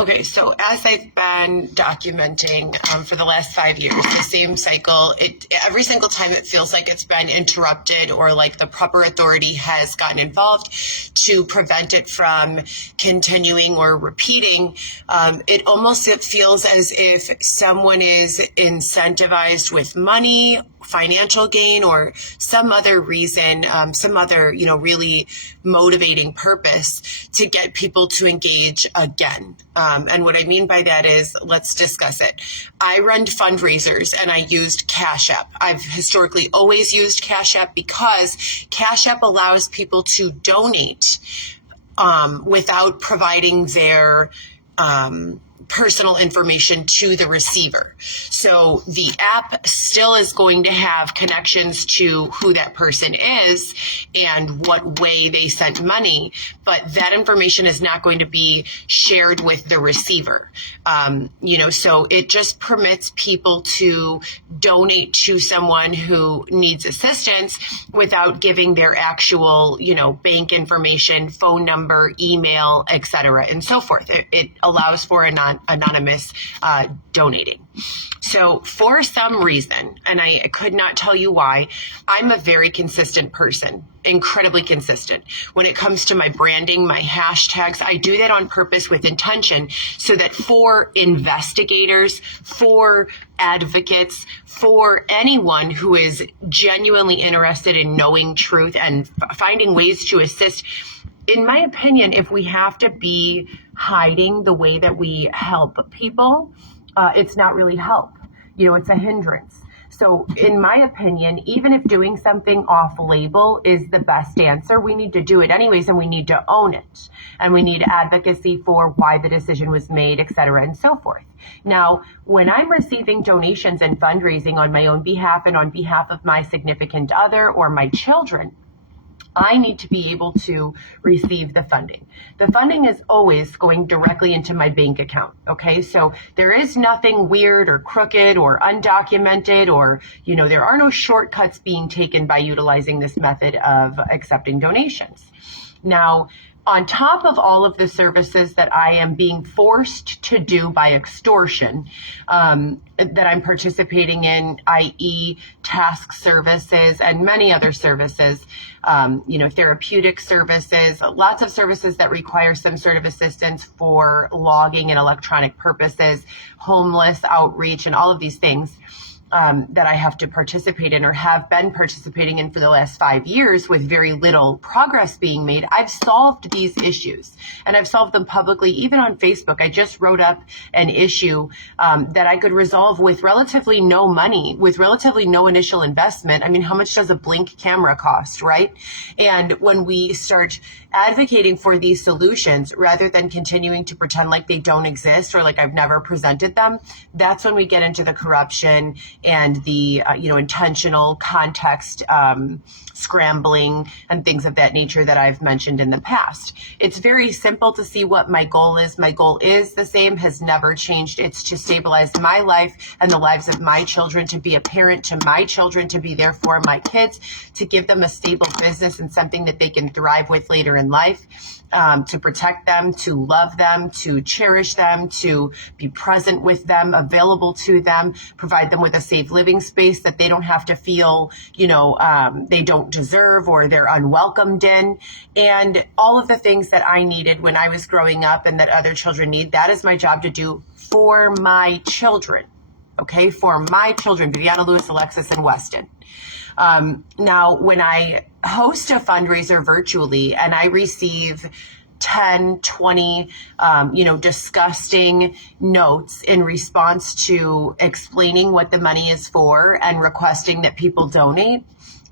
Okay, so as I've been documenting for the last 5 years, the same cycle, every single time it feels like it's been interrupted or like the proper authority has gotten involved to prevent it from continuing or repeating, it feels as if someone is incentivized with money, financial gain, or some other reason, some other, really motivating purpose to get people to engage again. And what I mean by that is, let's discuss it. I run fundraisers and I used Cash App. I've historically always used Cash App because Cash App allows people to donate without providing their personal information to the receiver. So the app still is going to have connections to who that person is and what way they sent money, but that information is not going to be shared with the receiver. So it just permits people to donate to someone who needs assistance without giving their actual, bank information, phone number, email, etc., and so forth. It allows for anonymous donating. So for some reason, and I could not tell you why, I'm a very consistent person, incredibly consistent. When it comes to my branding, my hashtags, I do that on purpose with intention so that for investigators, for advocates, for anyone who is genuinely interested in knowing truth and finding ways to assist, in my opinion, if we have to be hiding the way that we help people, it's not really help. It's a hindrance. So in my opinion, even if doing something off label is the best answer, we need to do it anyways, and we need to own it. And we need advocacy for why the decision was made, et cetera, and so forth. Now, when I'm receiving donations and fundraising on my own behalf and on behalf of my significant other or my children, I need to be able to receive the funding. The funding is always going directly into my bank account. Okay. So there is nothing weird or crooked or undocumented or, there are no shortcuts being taken by utilizing this method of accepting donations. Now, on top of all of the services that I am being forced to do by extortion, that I'm participating in, i.e. task services and many other services, therapeutic services, lots of services that require some sort of assistance for logging and electronic purposes, homeless outreach, and all of these things. That I have to participate in or have been participating in for the last 5 years with very little progress being made. I've solved these issues and I've solved them publicly, even on Facebook. I just wrote up an issue that I could resolve with relatively no money, with relatively no initial investment. I mean, how much does a Blink camera cost, right? And when we start advocating for these solutions, rather than continuing to pretend like they don't exist or like I've never presented them, that's when we get into the corruption and the, intentional context scrambling and things of that nature that I've mentioned in the past. It's very simple to see what my goal is. My goal is the same, has never changed. It's to stabilize my life and the lives of my children, to be a parent to my children, to be there for my kids, to give them a stable business and something that they can thrive with later in life. To protect them, to love them, to cherish them, to be present with them, available to them, provide them with a safe living space that they don't have to feel, they don't deserve or they're unwelcomed in. And all of the things that I needed when I was growing up and that other children need, that is my job to do for my children. Okay, for my children, Viviana, Lewis, Alexis, and Weston. Now, when I host a fundraiser virtually and I receive 10, 20, disgusting notes in response to explaining what the money is for and requesting that people donate,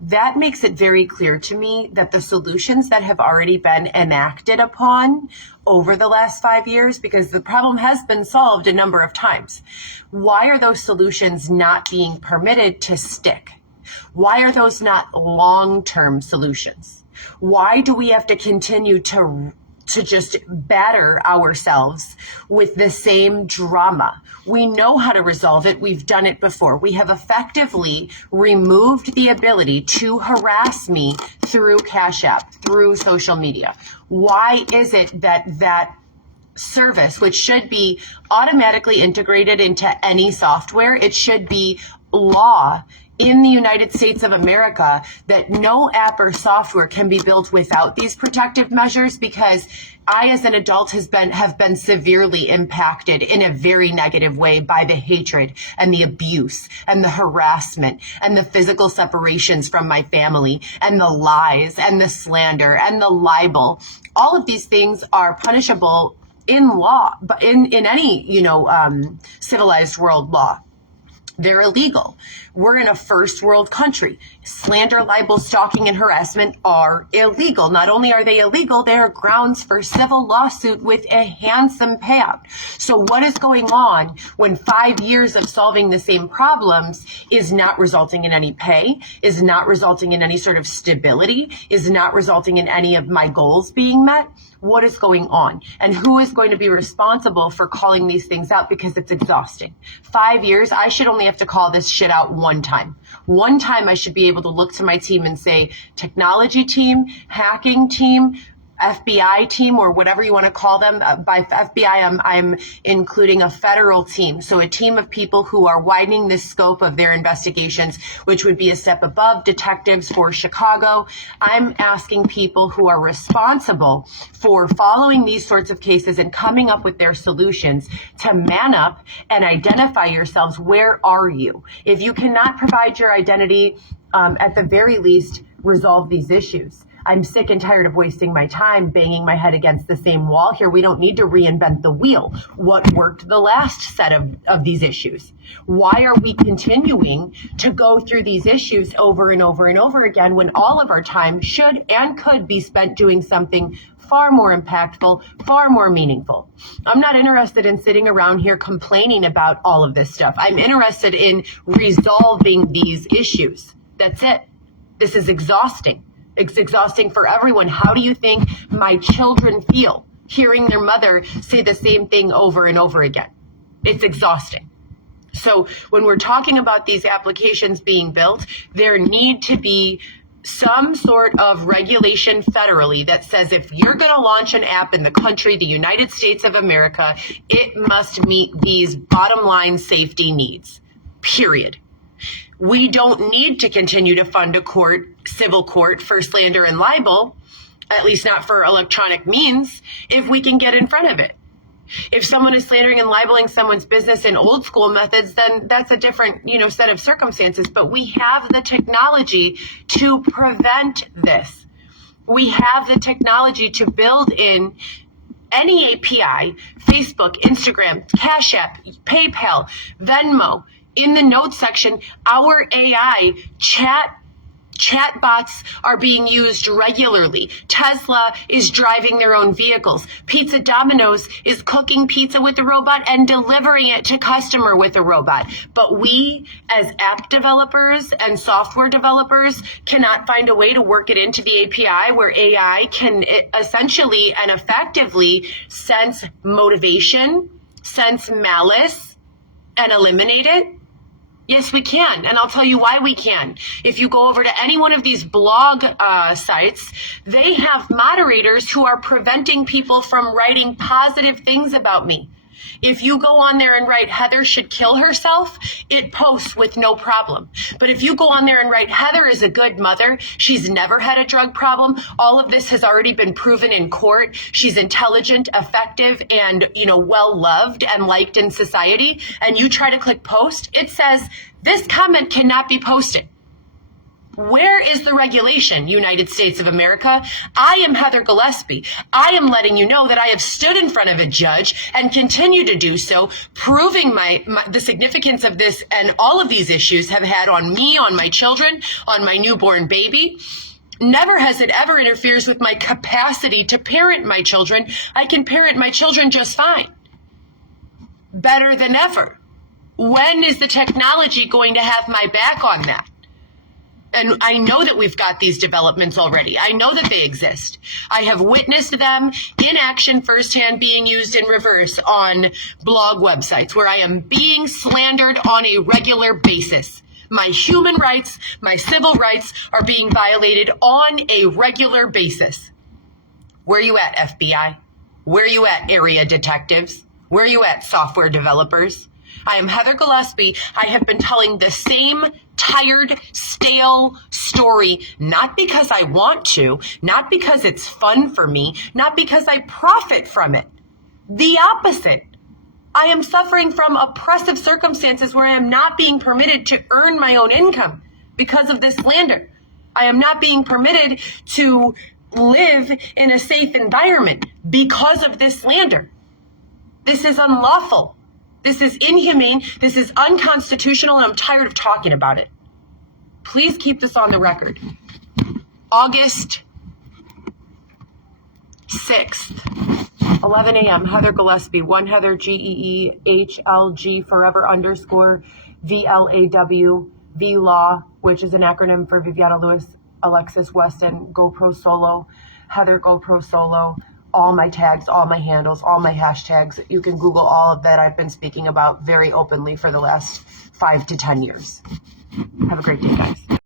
that makes it very clear to me that the solutions that have already been enacted upon over the last 5 years, because the problem has been solved a number of times, why are those solutions not being permitted to stick? Why are those not long-term solutions? Why do we have to continue to just batter ourselves with the same drama? We know how to resolve it. We've done it before. We have effectively removed the ability to harass me through Cash App, through social media. Why is it that service, which should be automatically integrated into any software. It should be law in the United States of America that no app or software can be built without these protective measures, because I, as an adult, have been severely impacted in a very negative way by the hatred and the abuse and the harassment and the physical separations from my family and the lies and the slander and the libel. All of these things are punishable in law, but in any, civilized world law. They're illegal. We're in a first world country. Slander, libel, stalking, and harassment are illegal. Not only are they illegal, they are grounds for civil lawsuit with a handsome payout. So what is going on when 5 years of solving the same problems is not resulting in any pay, is not resulting in any sort of stability, is not resulting in any of my goals being met? What is going on? And who is going to be responsible for calling these things out? Because it's exhausting. 5 years, I should only have to call this shit out one time. One time I should be able to look to my team and say, technology team, hacking team, FBI team, or whatever you want to call them. By FBI, I'm including a federal team. So a team of people who are widening the scope of their investigations, which would be a step above detectives for Chicago. I'm asking people who are responsible for following these sorts of cases and coming up with their solutions to man up and identify yourselves. Where are you? If you cannot provide your identity, at the very least, resolve these issues. I'm sick and tired of wasting my time banging my head against the same wall here. We don't need to reinvent the wheel. What worked the last set of these issues? Why are we continuing to go through these issues over and over and over again when all of our time should and could be spent doing something far more impactful, far more meaningful? I'm not interested in sitting around here complaining about all of this stuff. I'm interested in resolving these issues. That's it. This is exhausting. It's exhausting for everyone. How do you think my children feel hearing their mother say the same thing over and over again? It's exhausting. So when we're talking about these applications being built, there need to be some sort of regulation federally that says if you're going to launch an app in the country, the United States of America, it must meet these bottom line safety needs, period. We don't need to continue to fund a civil court for slander and libel, at least not for electronic means, if we can get in front of it. If someone is slandering and libeling someone's business in old school methods, then that's a different, set of circumstances. But we have the technology to prevent this. We have the technology to build in any API, Facebook, Instagram, Cash App, PayPal, Venmo. In the notes section, our AI chatbots are being used regularly. Tesla is driving their own vehicles. Pizza Domino's is cooking pizza with a robot and delivering it to customer with a robot. But we, as app developers and software developers, cannot find a way to work it into the API where AI can essentially and effectively sense motivation, sense malice, and eliminate it. Yes, we can. And I'll tell you why we can. If you go over to any one of these blog sites, they have moderators who are preventing people from writing positive things about me. If you go on there and write Heather should kill herself, it posts with no problem. But if you go on there and write Heather is a good mother, she's never had a drug problem, all of this has already been proven in court, she's intelligent, effective, and well loved and liked in society, and you try to click post, it says this comment cannot be posted. Where is the regulation, United States of America? I am Heather Gillespie. I am letting you know that I have stood in front of a judge and continue to do so, proving the significance of this and all of these issues have had on me, on my children, on my newborn baby. Never has it ever interferes with my capacity to parent my children. I can parent my children just fine. Better than ever. When is the technology going to have my back on that? And I know that we've got these developments already. I know that they exist. I have witnessed them in action firsthand being used in reverse on blog websites where I am being slandered on a regular basis. My human rights, my civil rights are being violated on a regular basis. Where are you at, FBI? Where you at, area detectives? Where you at, software developers? I am Heather Gillespie. I have been telling the same tired, stale story, not because I want to, not because it's fun for me, not because I profit from it. The opposite. I am suffering from oppressive circumstances where I am not being permitted to earn my own income because of this slander. I am not being permitted to live in a safe environment because of this slander. This is unlawful. This is inhumane. This is unconstitutional, and I'm tired of talking about it. Please keep this on the record. August 6th, 11 a.m., Heather Gillespie, one Heather, GEEHLG, forever _ VLAW, VLAW, which is an acronym for Viviana Lewis, Alexis Weston, GoPro Solo, Heather GoPro Solo, all my tags, all my handles, all my hashtags. You can Google all of that I've been speaking about very openly for the last 5 to 10 years. Have a great day, guys.